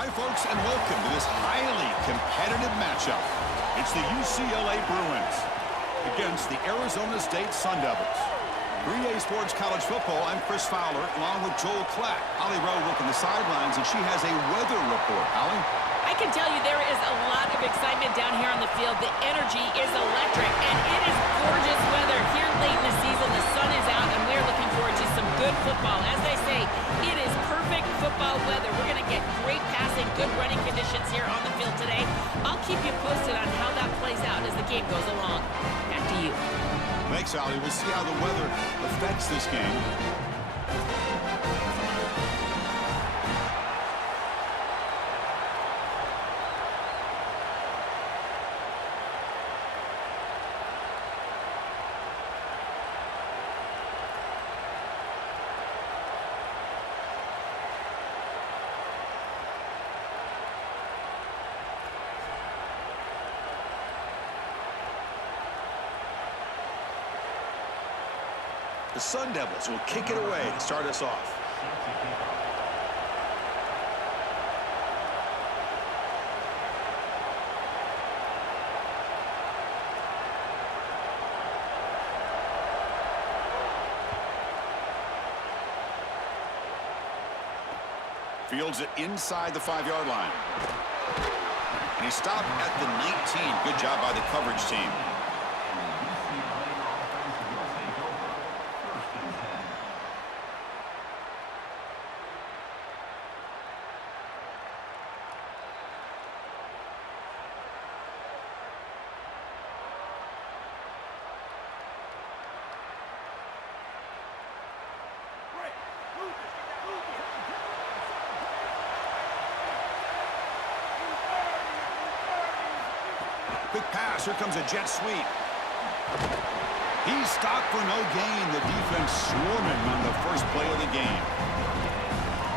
Hi, folks, and welcome to this highly competitive matchup. It's the UCLA Bruins against the Arizona State Sun Devils. 3A Sports College Football, I'm Chris Fowler, along with Joel Clack. Holly Rowe working the sidelines, and she has a weather report. Holly? I can tell you there is a lot of excitement down here on the field. The energy is electric, and it is gorgeous weather here late in the season. The sun is out, and we're looking forward to some good football. As they say, it is perfect football weather. We're going to get great passing, good running conditions here on the field today. I'll keep you posted on how that plays out as the game goes along. Back to you. Thanks, Holly. We'll see how the weather affects this game. The Sun Devils will kick it away to start us off. Fields it inside the 5-yard line. And he stopped at the 19. Good job by the coverage team. Quick pass. Here comes a jet sweep. He's stopped for no gain. The defense swarming on the first play of the game.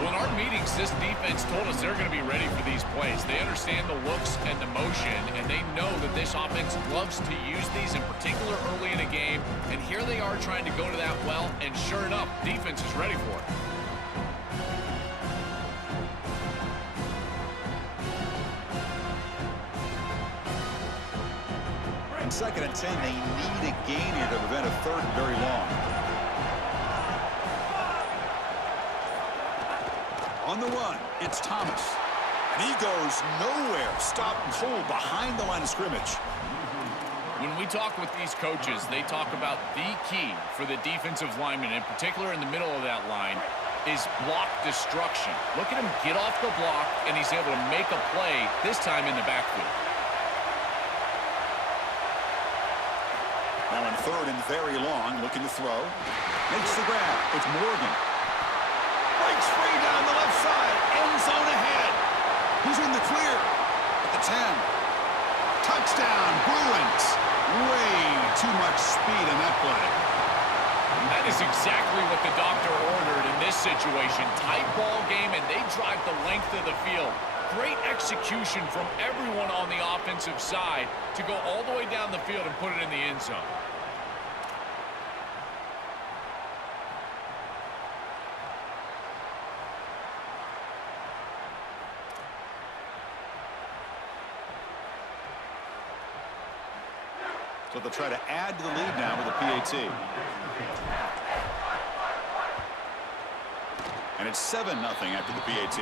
Well, in our meetings, this defense told us they're going to be ready for these plays. They understand the looks and the motion, and they know that this offense loves to use these, in particular early in a game. And here they are trying to go to that well, and sure enough, defense is ready for it. Second and 10, they need a gain here to prevent a third and very long. On the run, it's Thomas. And he goes nowhere. Stopped cold behind the line of scrimmage. When we talk with these coaches, they talk about the key for the defensive lineman, in particular in the middle of that line, is block destruction. Look at him get off the block, and he's able to make a play, this time in the backfield. Now in third and very long, looking to throw. Makes the grab. It's Morgan. Breaks free down the left side. End zone ahead. He's in the clear. At the 10. Touchdown, Bruins. Way too much speed in that play. That is exactly what the doctor ordered in this situation. Tight ball game, and they drive the length of the field. Great execution from everyone on the offensive side to go all the way down the field and put it in the end zone. So they'll try to add to the lead now with a PAT. And it's 7-0 after the PAT.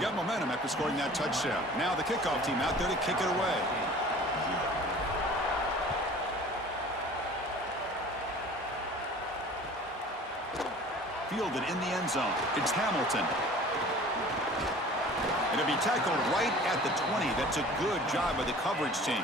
Got momentum after scoring that touchdown. Now the kickoff team out there to kick it away. Fielded in the end zone. It's Hamilton. And it'll be tackled right at the 20. That's a good job by the coverage team.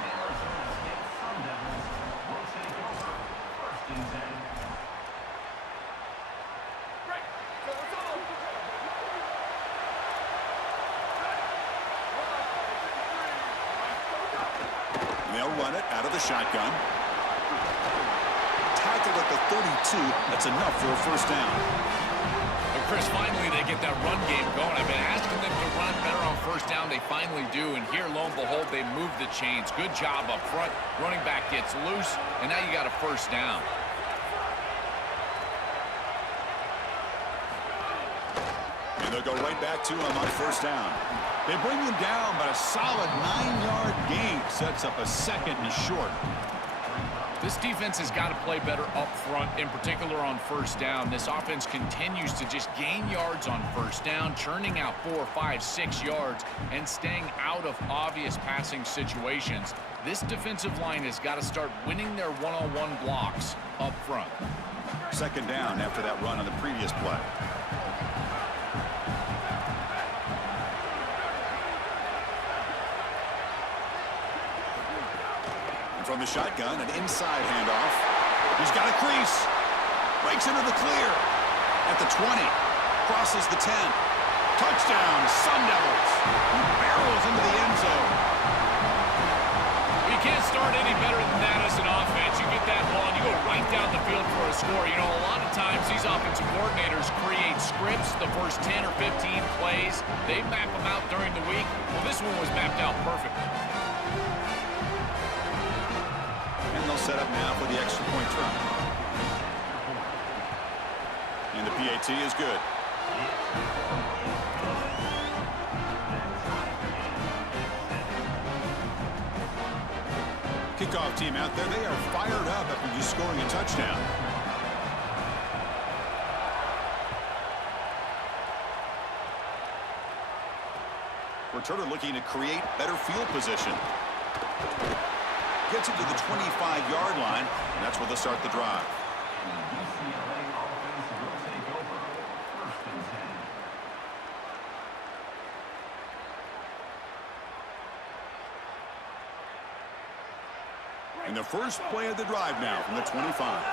They'll run it out of the shotgun. Tackled at the 32. That's enough for a first down. But Chris, finally they get that run game going. I've been asking them to run better on first down. They finally do. And here, lo and behold, they move the chains. Good job up front. Running back gets loose. And now you got a first down. And they'll go right back to him on first down. They bring him down, but a solid 9-yard gain sets up a 2nd and short. This defense has got to play better up front, in particular on first down. This offense continues to just gain yards on first down, churning out 4, 5, 6 yards, and staying out of obvious passing situations. This defensive line has got to start winning their one-on-one blocks up front. 2nd down after that run on the previous play. From the shotgun, an inside handoff. He's got a crease. Breaks into the clear. At the 20. Crosses the 10. Touchdown, Sun Devils. He barrels into the end zone. You can't start any better than that as an offense. You get that ball and you go right down the field for a score. You know, a lot of times these offensive coordinators create scripts the first 10 or 15 plays. They map them out during the week. Well, this one was mapped out perfectly. Set up now for the extra point try. And the PAT is good. Kickoff team out there. They are fired up after just scoring a touchdown. Returner looking to create better field position. Gets it to the 25-yard line, and that's where they'll start the drive. And the first play of the drive now from the 25.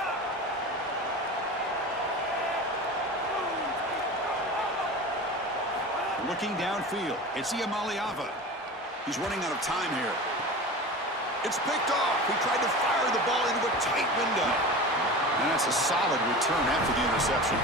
Looking downfield, it's Iamaleava. He's running out of time here. It's picked off. He tried to fire the ball into a tight window. And that's a solid return after the interception.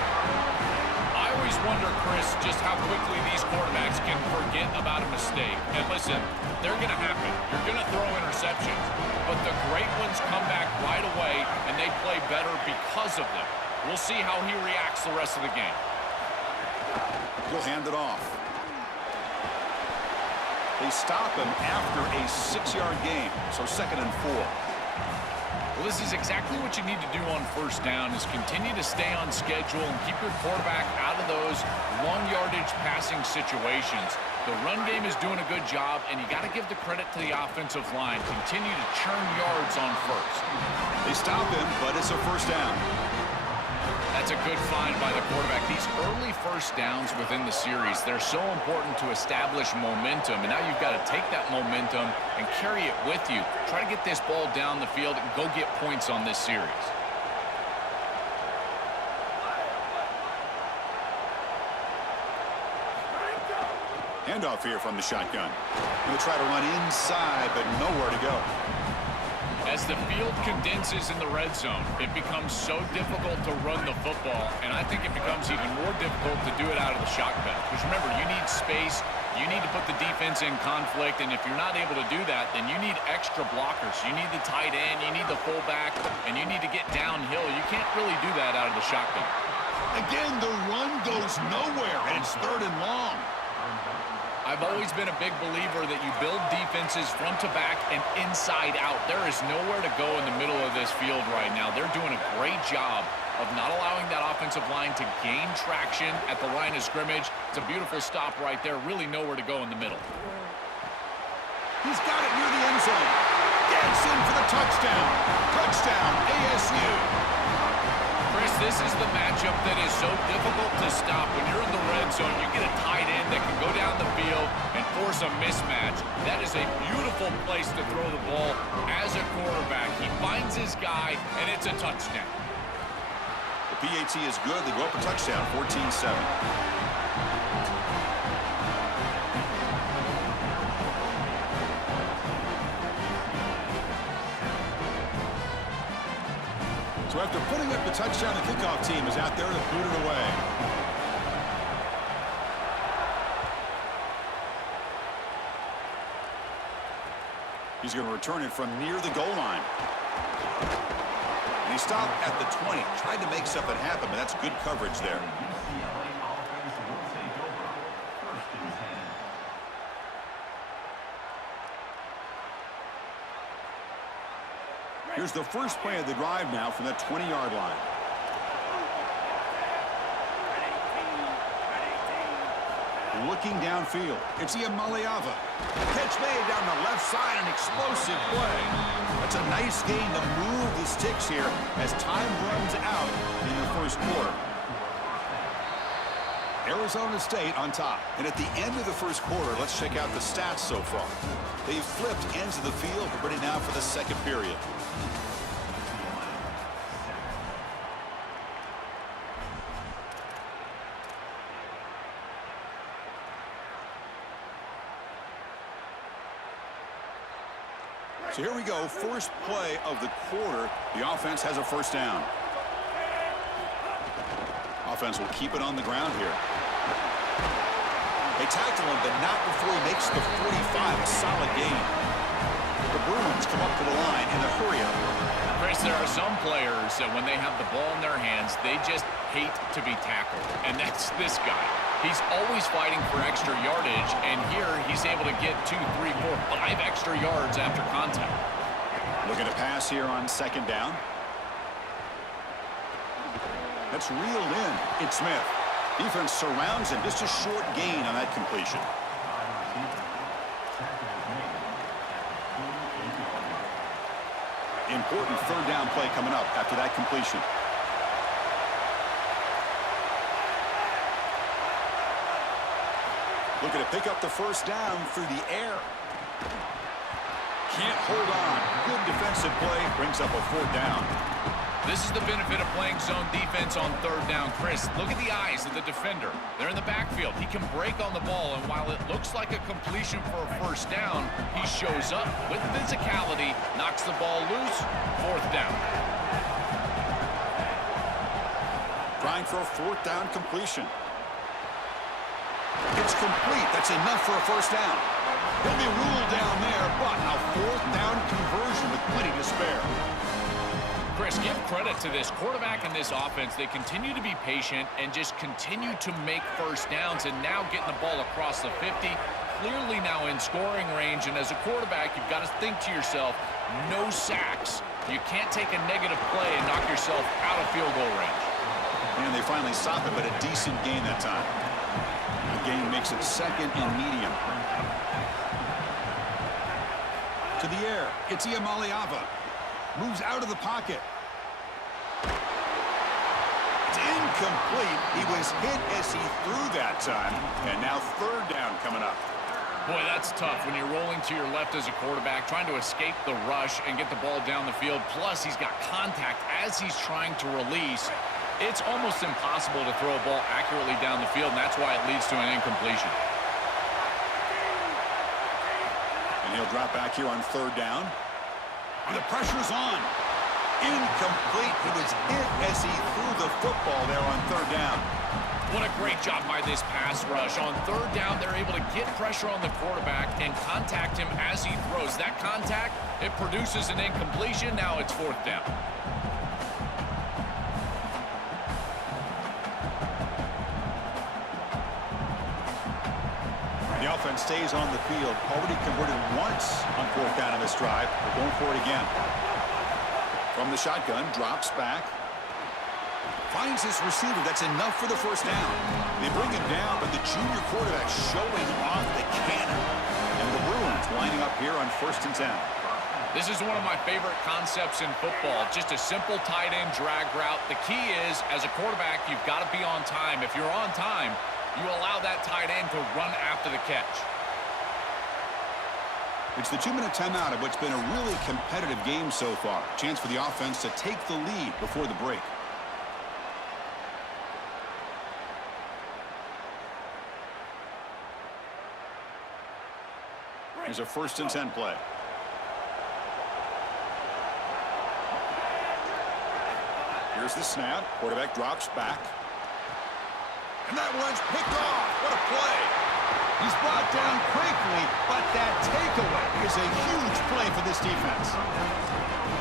I always wonder, Chris, just how quickly these quarterbacks can forget about a mistake. And listen, they're going to happen. You're going to throw interceptions. But the great ones come back right away, and they play better because of them. We'll see how he reacts the rest of the game. He'll hand it off. They stop him after a 6-yard gain, so 2nd and 4. Well, this is exactly what you need to do on first down, is continue to stay on schedule and keep your quarterback out of those long-yardage passing situations. The run game is doing a good job, and you got to give the credit to the offensive line. Continue to churn yards on first. They stop him, but it's a first down. That's a good find by the quarterback. These early first downs within the series, they're so important to establish momentum. And now you've got to take that momentum and carry it with you. Try to get this ball down the field and go get points on this series. Handoff here from the shotgun. Going to try to run inside, but nowhere to go. As the field condenses in the red zone, it becomes so difficult to run the football, and I think it becomes even more difficult to do it out of the shotgun. Because remember, you need space, you need to put the defense in conflict, and if you're not able to do that, then you need extra blockers. You need the tight end, you need the fullback, and you need to get downhill. You can't really do that out of the shotgun. Again, the run goes nowhere, and it's 3rd and long. I've always been a big believer that you build defenses front to back and inside out. There is nowhere to go in the middle of this field right now. They're doing a great job of not allowing that offensive line to gain traction at the line of scrimmage. It's a beautiful stop right there. Really nowhere to go in the middle. He's got it near the end zone. Gets in for the touchdown. Touchdown, ASU. Chris, this is the matchup that is so difficult to stop. When you're in the red zone, you get a tight end that can go down the field and force a mismatch. That is a beautiful place to throw the ball as a quarterback. He finds his guy, and it's a touchdown. The PAT is good. They go up a touchdown, 14-7. So after putting up the touchdown, the kickoff team is out there to boot it away. He's going to return it from near the goal line. And he stopped at the 20. Tried to make something happen, but that's good coverage there. Here's the first play of the drive now from the 20-yard line. Looking downfield, it's Iamaleava. Catch made down the left side, an explosive play. That's a nice gain to move the sticks here as time runs out in the first quarter. Arizona State on top. And at the end of the first quarter, let's check out the stats so far. They've flipped ends of the field, ready now for the second period. So here we go, first play of the quarter. The offense has a first down. Offense will keep it on the ground here. They tackle him, but not before he makes the 45, a solid gain. The Bruins come up to the line in a hurry-up. Chris, there are some players that when they have the ball in their hands, they just hate to be tackled. And that's this guy. He's always fighting for extra yardage, and here he's able to get 2, 3, 4, 5 extra yards after contact. Looking to pass here on second down. That's reeled in. It's Smith. Defense surrounds him. Just a short gain on that completion. Important third down play coming up after that completion. Looking to pick up the first down through the air. Can't hold on. Good defensive play. Brings up a fourth down. This is the benefit of playing zone defense on third down, Chris. Look at the eyes of the defender. They're in the backfield. He can break on the ball, and while it looks like a completion for a first down, he shows up with physicality, knocks the ball loose, fourth down. Trying for a fourth down completion. It's complete. That's enough for a first down. He'll be ruled down there, but a fourth down conversion with plenty to spare. Chris, give credit to this quarterback and this offense. They continue to be patient and just continue to make first downs, and now getting the ball across the 50, clearly now in scoring range. And as a quarterback, you've got to think to yourself, no sacks. You can't take a negative play and knock yourself out of field goal range. And they finally stop him, but a decent gain that time. The gain makes it second and medium. To the air, it's Iamaleava. Moves out of the pocket. It's incomplete. He was hit as he threw that time. And now third down coming up. Boy, that's tough when you're rolling to your left as a quarterback, trying to escape the rush and get the ball down the field. Plus, he's got contact as he's trying to release. It's almost impossible to throw a ball accurately down the field, and that's why it leads to an incompletion. And he'll drop back here on third down. And the pressure's on. Incomplete. He was hit as he threw the football there on third down. What a great job by this pass rush. On third down, they're able to get pressure on the quarterback and contact him as he throws. That contact, it produces an incompletion. Now it's fourth down. The offense stays on the field. Already converted once on fourth down in this drive. They're going for it again. From the shotgun, drops back. Finds his receiver. That's enough for the first down. They bring him down, but the junior quarterback showing off the cannon. And the Bruins lining up here on 1st and 10. This is one of my favorite concepts in football. Just a simple tight end drag route. The key is, as a quarterback, you've got to be on time. If you're on time, you allow that tight end to run after the catch. It's the 2-minute timeout of what's been a really competitive game so far. Chance for the offense to take the lead before the break. Here's a 1st and 10 play. Here's the snap. Quarterback drops back. And that one's picked off. What a play. He's brought down quickly, but that takeaway is a huge play for this defense.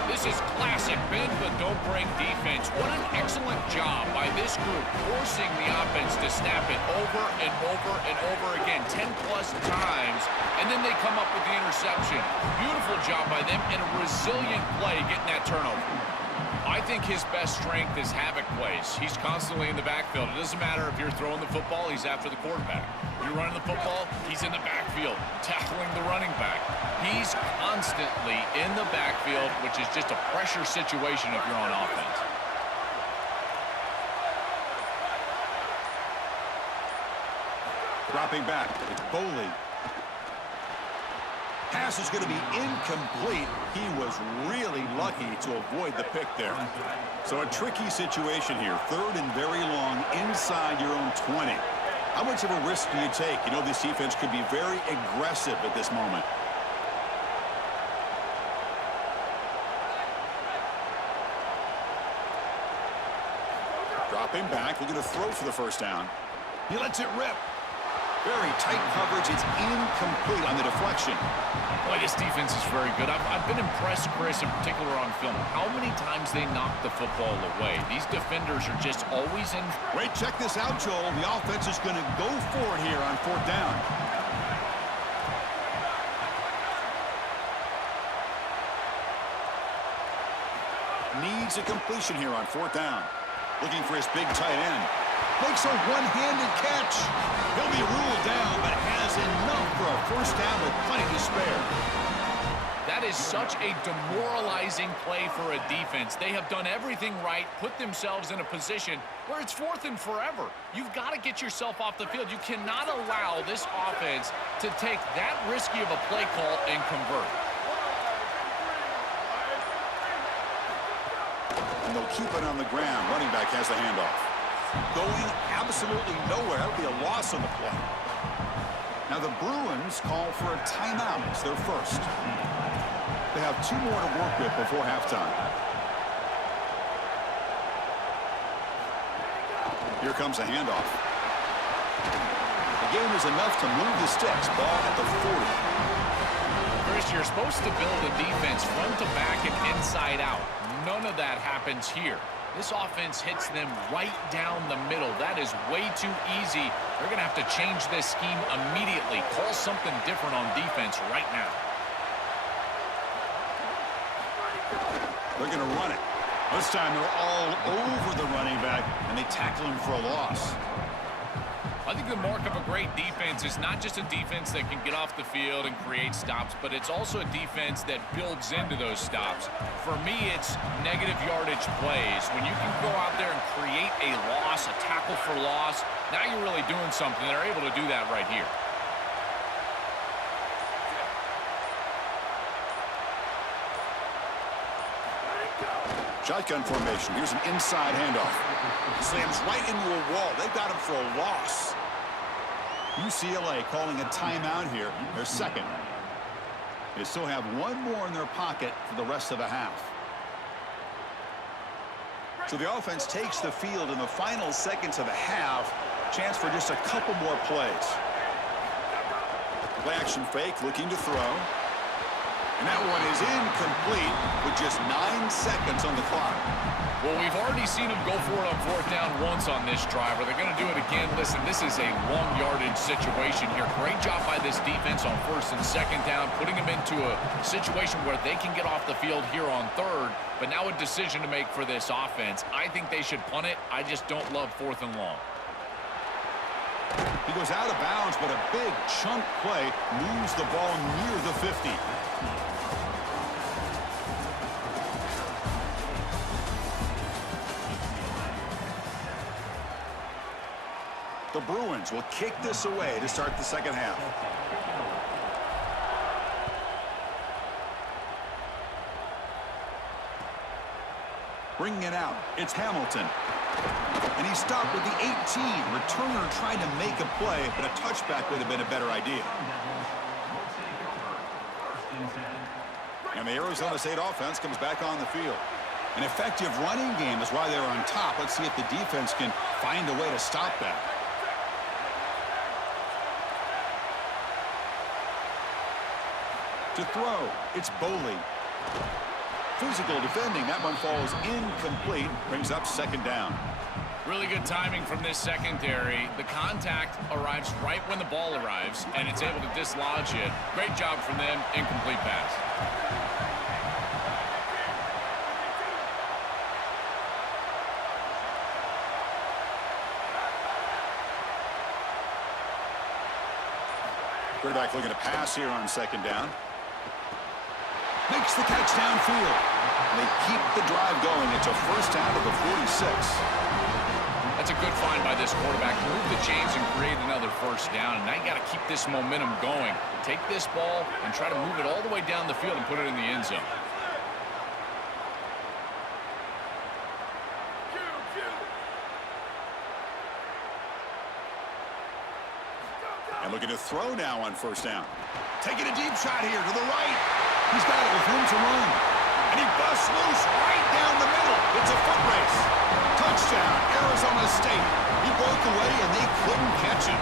This is classic bend but don't bring defense. What an excellent job by this group, forcing the offense to snap it over and over and over again, 10-plus times, and then they come up with the interception. Beautiful job by them, and a resilient play getting that turnover. I think his best strength is havoc plays. He's constantly in the backfield. It doesn't matter if you're throwing the football, he's after the quarterback. You're running the football, he's in the backfield, tackling the running back. He's constantly in the backfield, which is just a pressure situation if you're on offense. Dropping back, it's Boley. Pass is going to be incomplete. He was really lucky to avoid the pick there. So a tricky situation here. 3rd and very long inside your own 20. How much of a risk do you take? You know, this defense could be very aggressive at this moment. Dropping back, looking to throw for the first down. He lets it rip. Very tight coverage. It's incomplete on the deflection. Boy, this defense is very good. I've been impressed, Chris, in particular on film, how many times they knock the football away. These defenders are just always in. Wait, check this out, Joel. The offense is going to go for it here on 4th down. Needs a completion here on 4th down. Looking for his big tight end. Makes a one-handed catch. He'll be ruled down, but has enough for a first down with plenty to spare. That is such a demoralizing play for a defense. They have done everything right, put themselves in a position where it's 4th and forever. You've got to get yourself off the field. You cannot allow this offense to take that risky of a play call and convert. And they'll keep it on the ground. Running back has the handoff. Going absolutely nowhere. That'll be a loss on the play. Now the Bruins call for a timeout. It's their first. They have 2 more to work with before halftime. Here comes a handoff. The game is enough to move the sticks. Ball at the 40. Chris, you're supposed to build a defense front to back and inside out. None of that happens here. This offense hits them right down the middle. That is way too easy. They're going to have to change this scheme immediately. Call something different on defense right now. They're going to run it. This time they're all over the running back, and they tackle him for a loss. I think the mark of a great defense is not just a defense that can get off the field and create stops, but it's also a defense that builds into those stops. For me, it's negative yardage plays. When you can go out there and create a loss, a tackle for loss, now you're really doing something. They're able to do that right here. Shotgun formation. Here's an inside handoff. Slams right into a wall. They've got him for a loss. UCLA calling a timeout here. Their second. They still have 1 more in their pocket for the rest of the half. So the offense takes the field in the final seconds of the half. Chance for just a couple more plays. Play action fake, looking to throw. And that one is incomplete with just 9 seconds on the clock. Well, we've already seen them go for it on 4th down once on this drive. Are they going to do it again? Listen, this is a long yardage situation here. Great job by this defense on 1st and 2nd down, putting them into a situation where they can get off the field here on 3rd. But now a decision to make for this offense. I think they should punt it. I just don't love 4th and long. He goes out of bounds, but a big chunk play moves the ball near the 50. The Bruins will kick this away to start the second half. Bringing it out, it's Hamilton. And he's stopped with the 18. Returner trying to make a play, but a touchback would have been a better idea. And the Arizona State offense comes back on the field. An effective running game is why they're on top. Let's see if the defense can find a way to stop that. To throw, it's Boley. Physical defending. That one falls incomplete. Brings up second down. Really good timing from this secondary. The contact arrives right when the ball arrives, and it's able to dislodge it. Great job from them. Incomplete pass. Quarterback looking to pass here on second down. Makes the catch downfield. They keep the drive going. It's a first down to the 46. That's a good find by this quarterback to move the chains and create another first down. And now you got to keep this momentum going. Take this ball and try to move it all the way down the field and put it in the end zone. And looking to throw now on first down. Taking a deep shot here to the right. He's got it with room to run. And he busts loose right down the middle. It's a foot race. Touchdown, Arizona State. He broke away and they couldn't catch him.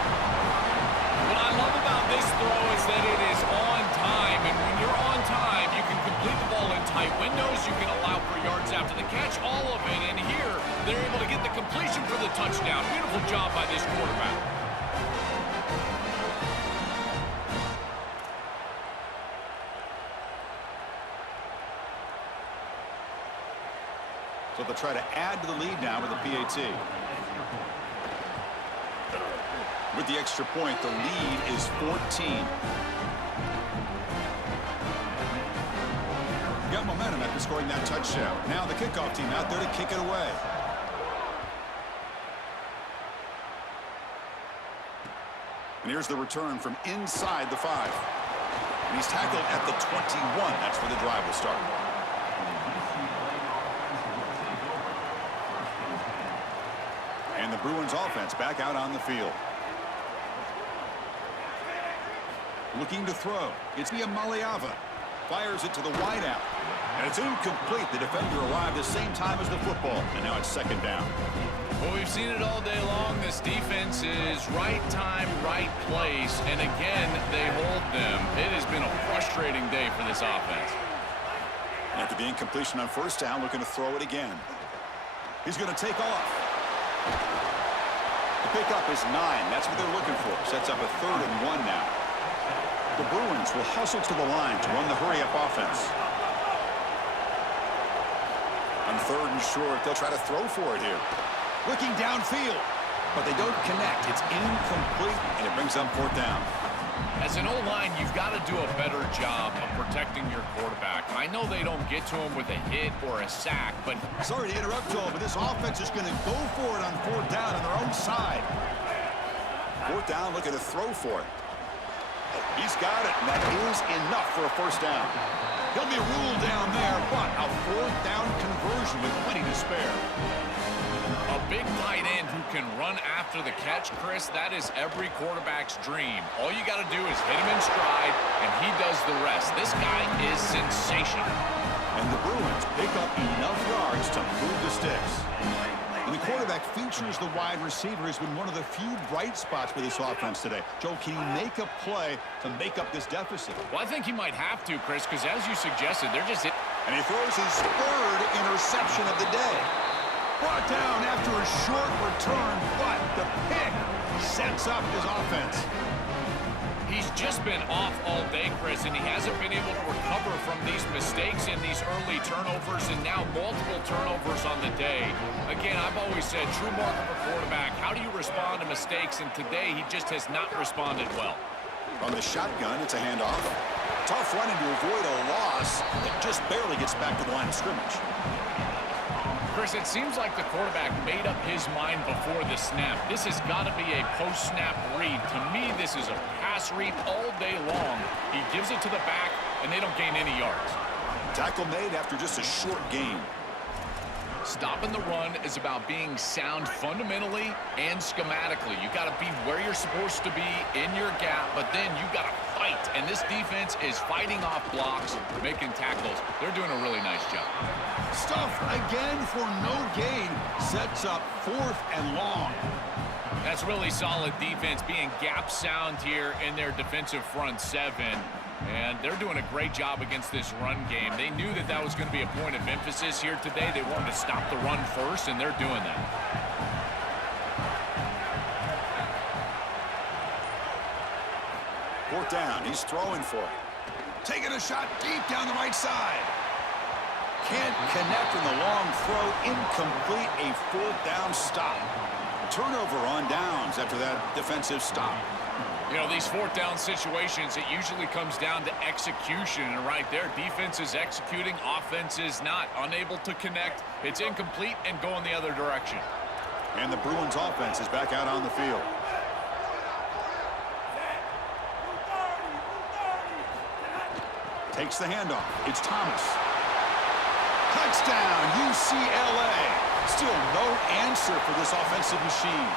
What I love about this throw is that it is on time. And when you're on time, you can complete the ball in tight windows. You can allow for yards after the catch, all of it. And here, they're able to get the completion for the touchdown. Beautiful job by this quarterback. So they'll try to add to the lead now with a PAT. With the extra point, the lead is 14. Got momentum after scoring that touchdown. Now the kickoff team out there to kick it away. And here's the return from inside the 5. And he's tackled at the 21. That's where the drive will start. And the Bruins offense back out on the field. Looking to throw. It's the Maliava. Fires it to the wideout. And it's incomplete. The defender arrived the same time as the football. And now it's second down. Well, we've seen it all day long. This defense is right time, right place. And again, they hold them. It has been a frustrating day for this offense. After the incompletion on first down, looking to throw it again. He's going to take off. The pickup is 9. That's what they're looking for. Sets up a 3rd and 1 now. The Bruins will hustle to the line to run the hurry-up offense. On 3rd and short, they'll try to throw for it here. Looking downfield, but they don't connect. It's incomplete, and it brings up 4th down. As an O-line, you've got to do a better job of protecting your quarterback. I know they don't get to him with a hit or a sack, but... Sorry to interrupt, Joel, but this offense is going to go for it on 4th down on their own side. 4th down, looking to throw for it. He's got it, and that is enough for a first down. He'll be ruled down there, but a 4th down conversion with plenty to spare. A big tight end who can run after the catch, Chris, that is every quarterback's dream. All you got to do is hit him in stride, and he does the rest. This guy is sensational. And the Bruins pick up enough yards to move the sticks. And the quarterback features the wide receiver has been one of the few bright spots for this offense today. Joe, can he make a play to make up this deficit? Well, I think he might have to, Chris, because as you suggested, they're just... And he throws his 3rd interception of the day. Brought down after a short return, but the pick sets up his offense. He's just been off all day, Chris, and he hasn't been able to recover from these mistakes and these early turnovers and now multiple turnovers on the day. Again, I've always said, true mark of a quarterback, how do you respond to mistakes? And today, he just has not responded well. On the shotgun, it's a handoff. Tough running to avoid a loss that just barely gets back to the line of scrimmage. Chris, it seems like the quarterback made up his mind before the snap. This has got to be a post-snap read. To me, this is a pass read all day long. He gives it to the back, and they don't gain any yards. Tackle made after just a short gain. Stopping the run is about being sound fundamentally and schematically. You got to be where you're supposed to be in your gap, but then you got to fight. And this defense is fighting off blocks, making tackles. They're doing a really nice job. Stuff again for no gain. Sets up 4th and long. That's really solid defense, being gap sound here in their defensive front 7. And they're doing a great job against this run game. They knew that that was going to be a point of emphasis here today. They wanted to stop the run first, and they're doing that. Fourth down. He's throwing for it. Taking a shot deep down the right side. Can't connect in the long throw. Incomplete. A fourth down stop. Turnover on downs after that defensive stop. You know, these fourth down situations, it usually comes down to execution. And right there, defense is executing, offense is not. Unable to connect. It's incomplete and going the other direction. And the Bruins offense is back out on the field. Takes the handoff. It's Thomas. Touchdown, UCLA. Still no answer for this offensive machine.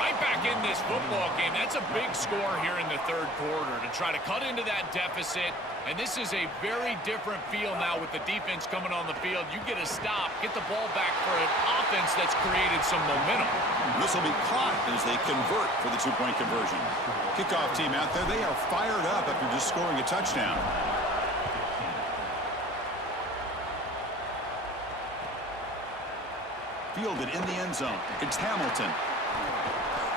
Right back in this football game. That's a big score here in the third quarter to try to cut into that deficit. And this is a very different feel now with the defense coming on the field. You get a stop, get the ball back for an offense that's created some momentum. This will be caught as they convert for the two-point conversion. Kickoff team out there, they are fired up after just scoring a touchdown. Fielded in the end zone. It's Hamilton.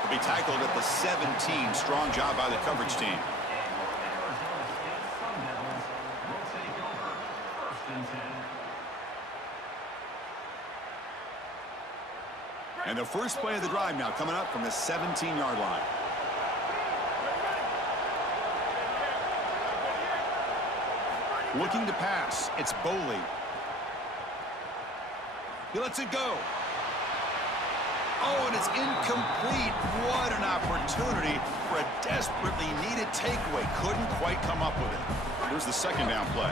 Will be tackled at the 17. Strong job by the coverage team. And the first play of the drive now coming up from the 17-yard line. Looking to pass. It's Boley. He lets it go. Oh, and it's incomplete. What an opportunity for a desperately needed takeaway. Couldn't quite come up with it. Here's the second down play.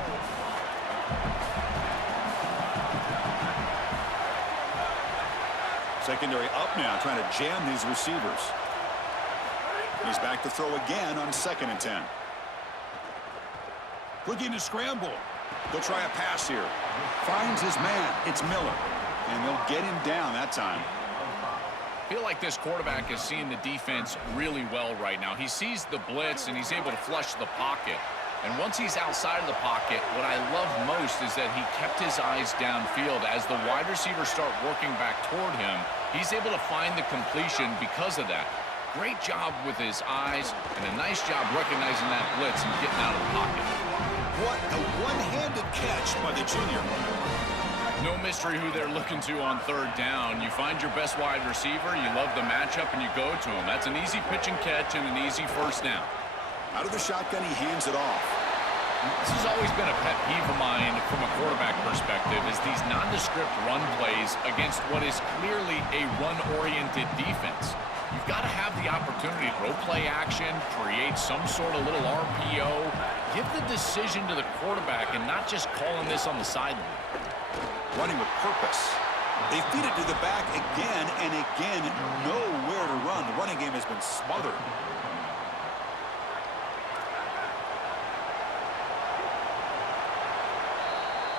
Secondary up now, trying to jam these receivers. He's back to throw again on 2nd and 10. Looking to scramble. They'll try a pass here. Finds his man. It's Miller. And they'll get him down that time. I feel like this quarterback is seeing the defense really well right now. He sees the blitz, and he's able to flush the pocket. And once he's outside of the pocket, what I love most is that he kept his eyes downfield. As the wide receivers start working back toward him, he's able to find the completion because of that. Great job with his eyes, and a nice job recognizing that blitz and getting out of the pocket. What a one-handed catch by the junior. No mystery who they're looking to on third down. You find your best wide receiver, you love the matchup, and you go to him. That's an easy pitch and catch and an easy first down. Out of the shotgun, he hands it off. This has always been a pet peeve of mine from a quarterback perspective, is these nondescript run plays against what is clearly a run-oriented defense. You've got to have the opportunity to throw play action, create some sort of little RPO, give the decision to the quarterback and not just calling this on the sideline. Running with purpose. They feed it to the back again and again. Nowhere to run. The running game has been smothered.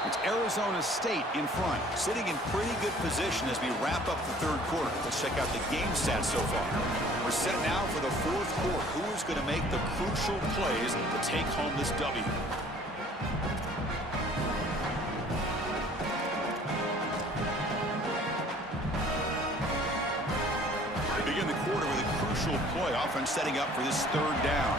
It's Arizona State in front, sitting in pretty good position as we wrap up the third quarter. Let's check out the game stats so far. We're set now for the fourth quarter. Who is going to make the crucial plays to take home this W? They begin the quarter with a crucial play. Offense setting up for this third down.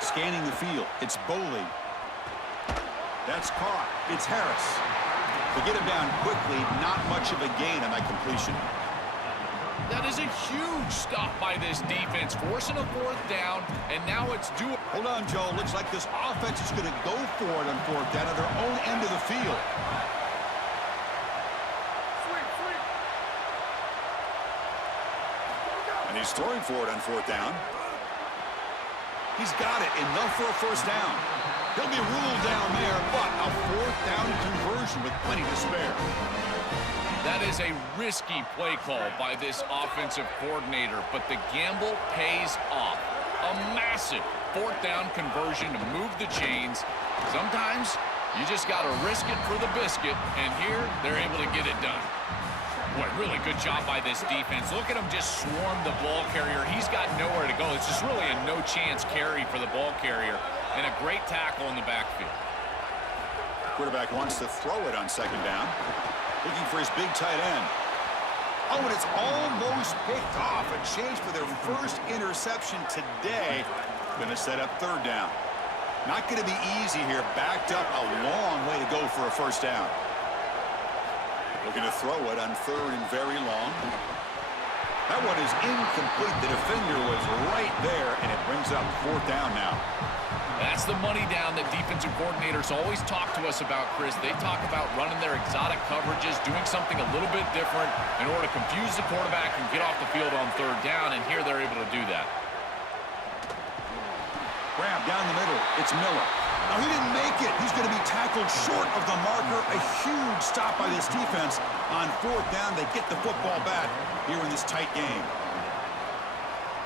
Scanning the field. It's Boley. That's caught. It's Harris. They get him down quickly. Not much of a gain on that completion. That is a huge stop by this defense, forcing a fourth down, and now it's due. Hold on, Joe. Looks like this offense is going to go for it on fourth down at their own end of the field. And he's throwing for it on fourth down. He's got it. Enough for a first down. He'll be ruled down there, but a fourth down conversion with plenty to spare. That is a risky play call by this offensive coordinator, but the gamble pays off. A massive fourth down conversion to move the chains. Sometimes you just got to risk it for the biscuit, and here they're able to get it done. Boy, really good job by this defense. Look at him just swarm the ball carrier. He's got nowhere to go. It's just really a no-chance carry for the ball carrier, and a great tackle in the backfield. Quarterback wants to throw it on second down. Looking for his big tight end. Oh, and it's almost picked off. A chance for their first interception today. Going to set up third down. Not going to be easy here. Backed up a long way to go for a first down. Looking to throw it on third and very long. That one is incomplete. The defender was right there, and it brings up fourth down now. That's the money down that defensive coordinators always talk to us about, Chris. They talk about running their exotic coverages, doing something a little bit different in order to confuse the quarterback and get off the field on third down, and here they're able to do that. Grab down the middle. It's Miller. Now, he didn't make it. He's going to be tackled short of the marker. A huge stop by this defense. On fourth down, they get the football back here in this tight game.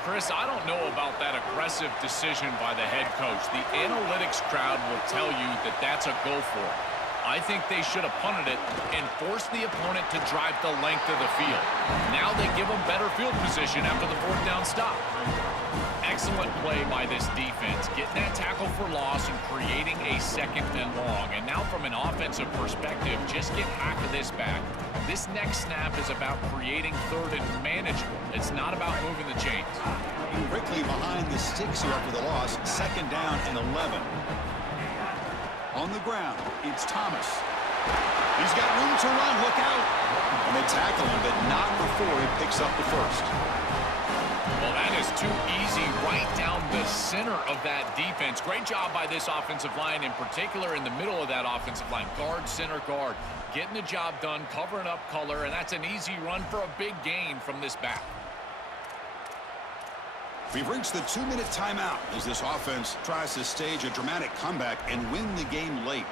Chris, I don't know about that aggressive decision by the head coach. The analytics crowd will tell you that that's a go for it. I think they should have punted it and forced the opponent to drive the length of the field. Now they give them better field position after the fourth down stop. Excellent play by this defense, getting that tackle for loss and creating a second and long. And now from an offensive perspective, just get half of this back. This next snap is about creating third and manageable. It's not about moving the chains. Quickly behind the sticks here after the loss. Second down and 11. On the ground, it's Thomas. He's got room to run. Look out. And they tackle him, but not before he picks up the first. Well, that is too easy right down the center of that defense. Great job by this offensive line, in particular in the middle of that offensive line. Guard, center, guard. Getting the job done, covering up color, and that's an easy run for a big gain from this back. We've reached the 2-minute timeout as this offense tries to stage a dramatic comeback and win the game late.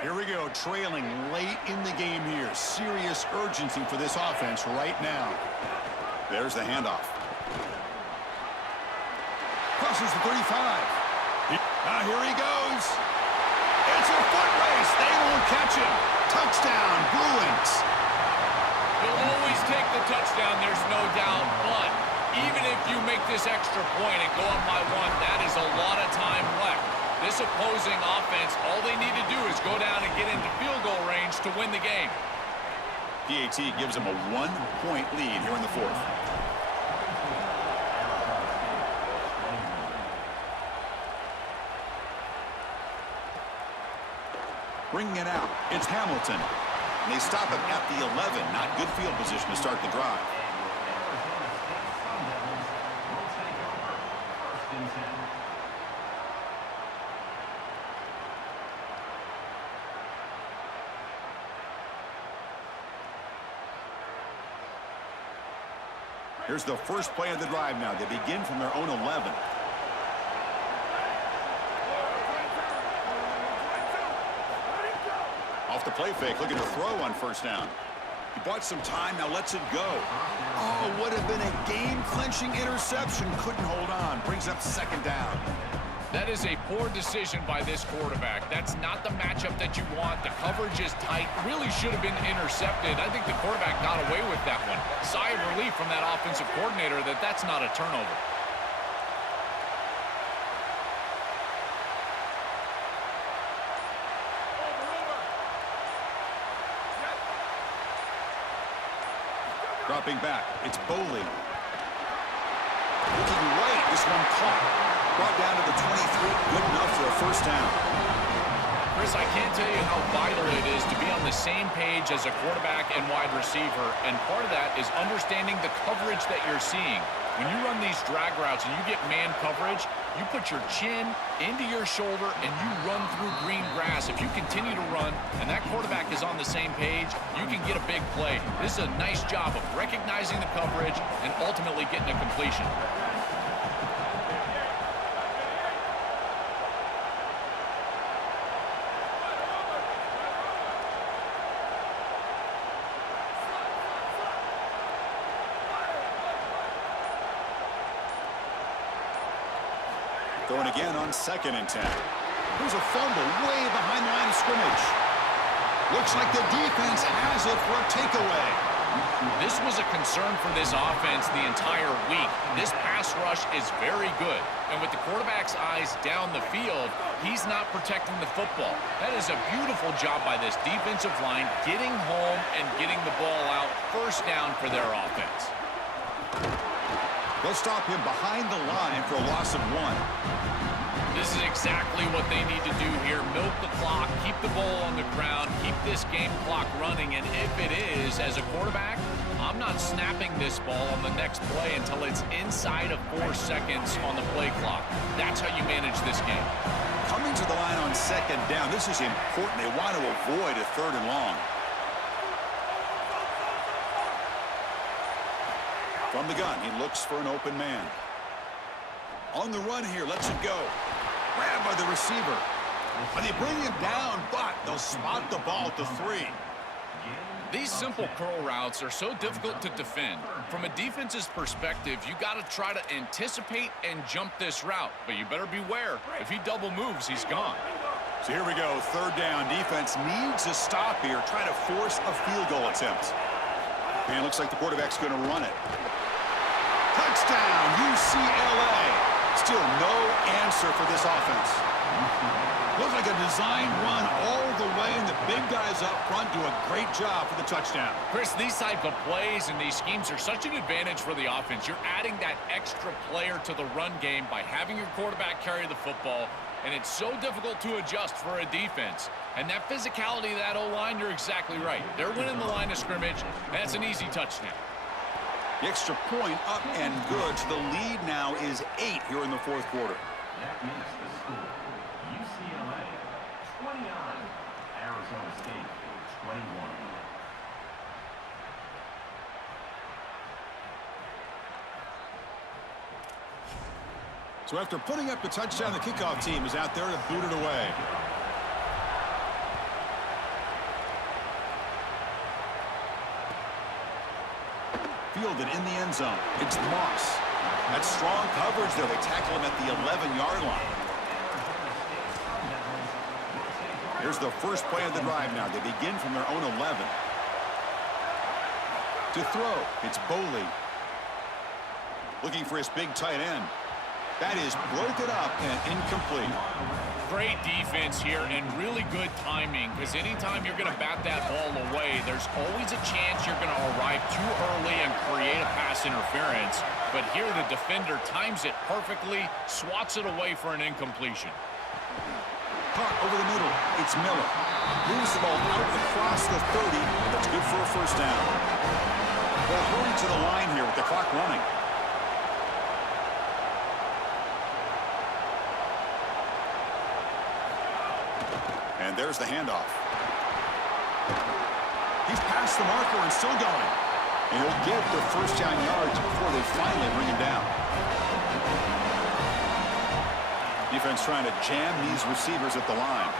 Here we go, trailing late in the game here. Serious urgency for this offense right now. There's the handoff. Crosses the 35. Here he goes. It's a foot race. They won't catch him. Touchdown, Bruins. He'll always take the touchdown, there's no doubt. But even if you make this extra point and go up by one, that is a lot of time left. This opposing offense, all they need to do is go down and get into field goal range to win the game. PAT gives them a 1-point lead here in the fourth. Bringing it out, it's Hamilton. And they stop him at the 11. Not good field position to start the drive. Here's the first play of the drive now. They begin from their own 11. Off the play fake, looking to throw on first down. He bought some time, now lets it go. Oh, would have been a game-clinching interception. Couldn't hold on. Brings up second down. That is a poor decision by this quarterback. That's not the matchup that you want. The coverage is tight. Really should have been intercepted. I think the quarterback got away with that one. Sigh of relief from that offensive coordinator that that's not a turnover. Dropping back, it's Bowling. Looking right, this one caught. Brought down to the 23, good enough for a first down. Chris, I can't tell you how vital it is to be on the same page as a quarterback and wide receiver, and part of that is understanding the coverage that you're seeing. When you run these drag routes and you get man coverage, you put your chin into your shoulder and you run through green grass. If you continue to run and that quarterback is on the same page, you can get a big play. This is a nice job of recognizing the coverage and ultimately getting a completion. Throwing again on 2nd and 10. Here's a fumble way behind the line of scrimmage. Looks like the defense has it for a takeaway. This was a concern for this offense the entire week. This pass rush is very good. And with the quarterback's eyes down the field, he's not protecting the football. That is a beautiful job by this defensive line, getting home and getting the ball out. First down for their offense. They'll stop him behind the line for a loss of 1. This is exactly what they need to do here. Milk the clock, keep the ball on the ground, keep this game clock running. And if it is, as a quarterback, I'm not snapping this ball on the next play until it's inside of 4 seconds on the play clock. That's how you manage this game. Coming to the line on 2nd down, this is important. They want to avoid a 3rd and long. From the gun, he looks for an open man. On the run here, lets it go. Grabbed by the receiver. And they bring him down, but they'll spot the ball to 3. These simple curl routes are so difficult to defend. From a defense's perspective, you got to try to anticipate and jump this route. But you better beware. If he double moves, he's gone. So here we go, 3rd down. Defense needs a stop here, trying to force a field goal attempt. And it looks like the quarterback's going to run it. Touchdown, UCLA. Still no answer for this offense. Looks like a designed run all the way, and the big guys up front do a great job for the touchdown. Chris, these type of plays and these schemes are such an advantage for the offense. You're adding that extra player to the run game by having your quarterback carry the football, and it's so difficult to adjust for a defense. And that physicality of that O-line, you're exactly right. They're winning the line of scrimmage, and that's an easy touchdown. The extra point up and good. So the lead now is 8 here in the 4th quarter. That makes the score UCLA 29, Arizona State 21. So after putting up the touchdown, the kickoff team is out there to boot it away. Fielded in the end zone. It's Moss. That's strong coverage there. They tackle him at the 11-yard line. Here's the first play of the drive now. They begin from their own 11. To throw, it's Boley. Looking for his big tight end. That is broken up and incomplete. Great defense here and really good timing, because anytime you're going to bat that ball away, there's always a chance you're going to arrive too early and create a pass interference. But here the defender times it perfectly, swats it away for an incompletion. Caught over the middle. It's Miller. Moves the ball out across the 30. That's good for a first down. They'll hurry to the line here with the clock running. And there's the handoff. He's past the marker and still going. And he'll get the first down yards before they finally bring him down. Defense trying to jam these receivers at the line.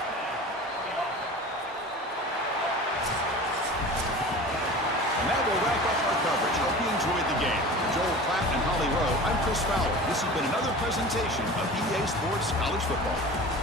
And that will wrap up our coverage. Hope you enjoyed the game. For Joel Platt and Holly Rowe, I'm Chris Fowler. This has been another presentation of EA Sports College Football.